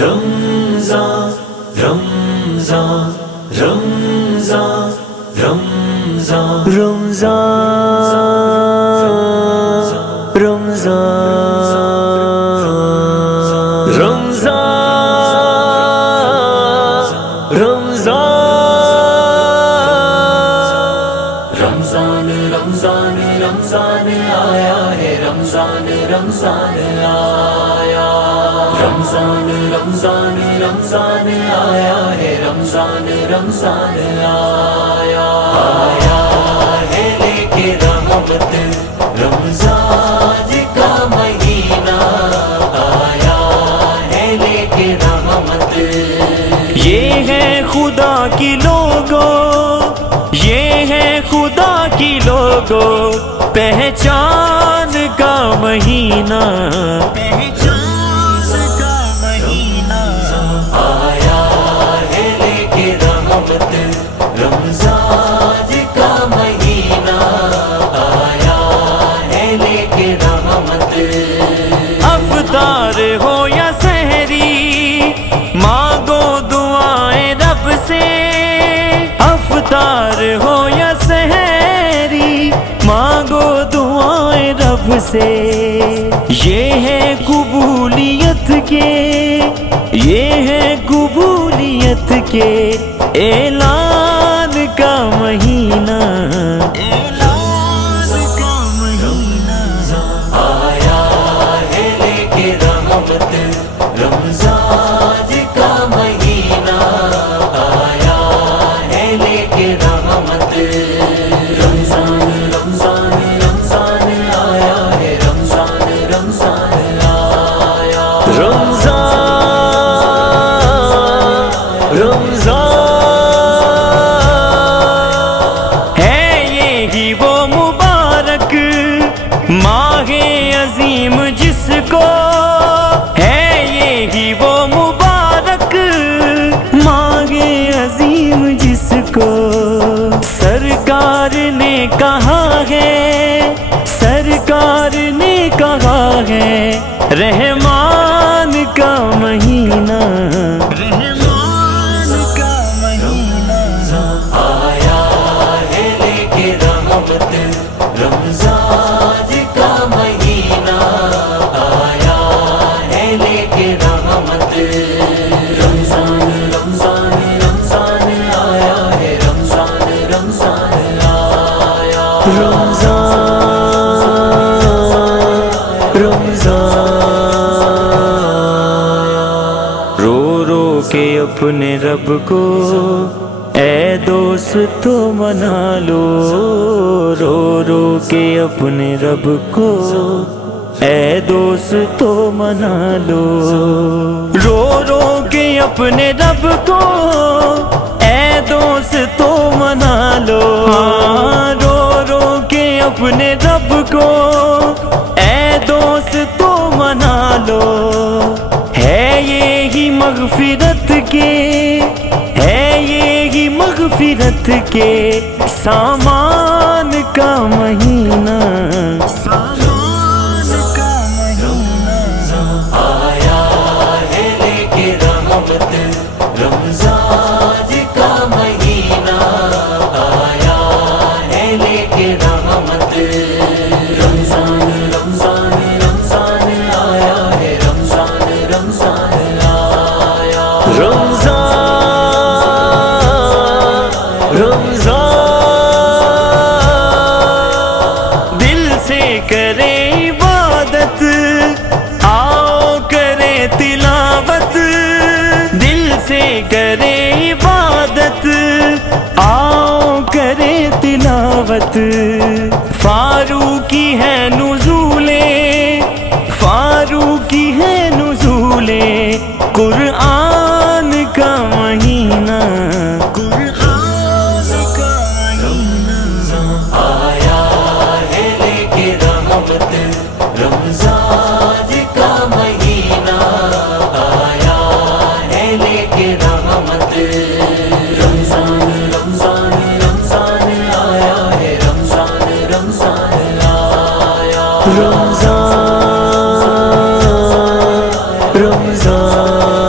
رمضان رمضان رمضان رمضان رمضان رمضان رمضان رمضان رمضان رمضان آیا ہے رمضان رمضان آیا رمضان رمضان رمضان آیا ہے رمضان رمضان آیا آیا ہے لے کے رحمت رمضان کا مہینہ آیا ہے لے کے رحمت یہ ہے خدا کی لوگوں یہ ہے خدا کی لوگوں پہچان کا مہینہ آیا ہے لے کے رحمت رمضان کا مہینہ آیا ہے لے کے رحمت افطار ہو یا سحری مانگو دعائیں رب سے افطار ہو یا سحری مانگو دعائیں رب سے یہ ہے قبولیت کے یہ ہے قبولیت کے اعلان کا مہینہ آیا ہے لے کے رحمت رمضان کا مہینہ آیا ہے لے کے رحمت رمضان رمضان رمضان آیا ہے رمضان رمضان آیا رمضان رمضان ہے یہی وہ مبارک ماہ عظیم جس کو ہے یہی وہ مبارک ماہ عظیم جس کو سرکار نے کہا ہے سرکار نے کہا ہے رحمان کا مہینہ آیا ہے لے کے رحمت رمضان کا مہینہ آیا ہے لے کے رحمت رمضان رمضان رمضان آیا ہے رمضان رمضان آیا رمضان رمضان رو رو کے اپنے رب کو اے دوستو منا لو رو رو کے اپنے رب کو اے دوستو منا لو رو رو کے اپنے رب کو اے دوستو منا لو رو رو کے اپنے رب کو اے دوستو منا لو ہے یہی مغفرت کے ہے یہی مغفرت کے سامان کا مہینہ آیا ہے لے کے رحمت رمضان کا مہینہ آیا ہے لے کے رحمت رمضان رمضان رمضان آیا ہے رمضان رمضان آیا رمضان رمضان دل سے کرے عبادت آؤ کرے تلاوت دل سے کرے عبادت آؤ کرے تلاوت فاروقی ہے نزولے فاروقی ہے نزولے قرآن کا مہینہ آیا ہے لے کے رحمت رمضان کا مہینہ آیا ہے لے کے رحمت رمضان رمضان رمضان آیا ہے رمضان رمضان آیا رمضان رمضان